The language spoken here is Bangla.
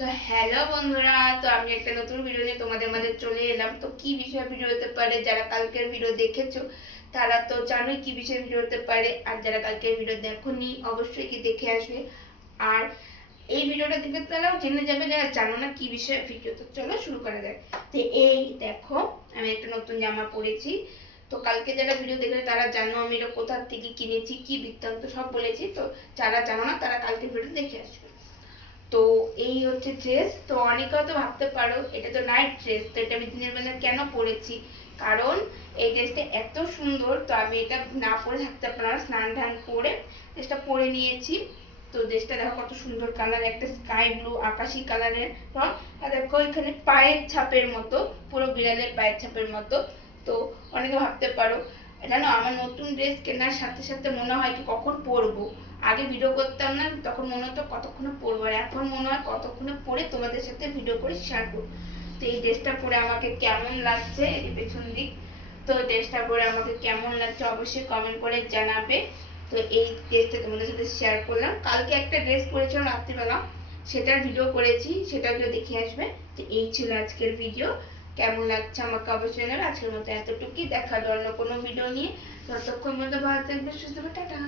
তো হ্যালো বন্ধুরা, তো আমি একটা নতুন ভিডিও নিয়ে তোমাদের মাঝে চলে এলাম। তো কি বিষয় ভিডিও হতে পারে, যারা কালকের ভিডিও দেখেছো তারা তো জানোই কি বিষয় ভিডিও হতে পারে, আর যারা কালকের ভিডিও দেখোনি অবশ্যই কি দেখে আসবে। আর এই ভিডিওটা দেখে তারাও জেনে যাবে যারা জানো না কি বিষয়ে ভিডিও। তো চলো শুরু করা যাক। তো এই দেখো, আমি একটা নতুন জামা পরেছি। তো কালকে যারা ভিডিও দেখেছে তারা জানো আমি এটা কোথা থেকে কিনেছি, কি বৃত্তান্ত সব বলেছি। তো যারা জানো না তারা কালকে ভিডিও দেখে আসবে। তো এই হচ্ছে ড্রেস। তো অনেকে হয়তো ভাবতে পারো এটা তো নাইট ড্রেস, তো এটা আমি দিনের বেলা কেন পরেছি। কারণ এই ড্রেসটা এত সুন্দর, তো আমি এটা না পরে থাকতে পারলাম না। স্নান ধান করে ড্রেসটা পরে নিয়েছি। তো ড্রেসটা দেখো কত সুন্দর কালার, একটা স্কাই ব্লু আকাশি কালারের রং। আর দেখো এখানে পায়ের ছাপের মতো, পুরো বিড়ালের পায়ের ছাপের মতো। তো অনেকে ভাবতে পারো, জানো আমার নতুন ড্রেস কেনার সাথে সাথে মনে হয় কি কখন পরবো। আগে ভিডিও করতাম না, তখন মনে হতো কতক্ষণে পরবো, আর এখন মনে হয় কতক্ষণে পরে তোমাদের সাথে ভিডিও করে শেয়ার করবো। তো এই ড্রেসটা পরে আমাকে কেমন লাগছে, এই পেছন দিক। তো ড্রেসটা পরে আমাকে কেমন লাগছে অবশ্যই কমেন্ট করে জানাবে। তো এই ড্রেসটা তোমাদের সাথে শেয়ার করলাম। কালকে একটা ড্রেস পরেছিলাম রাত্রিবেলা, সেটার ভিডিও করেছি, সেটাও কেউ দেখে আসবে। তো এই ছিল আজকের ভিডিও। কেমন লাগছে আমাকে অবশ্যই জানাবে। আজকের মতো এতটুকুই, দেখা হবে অন্য কোনো ভিডিও নিয়ে। ততক্ষণ মধ্যে ভালো থাকবে, সুস্থ থাকবে, টাটা।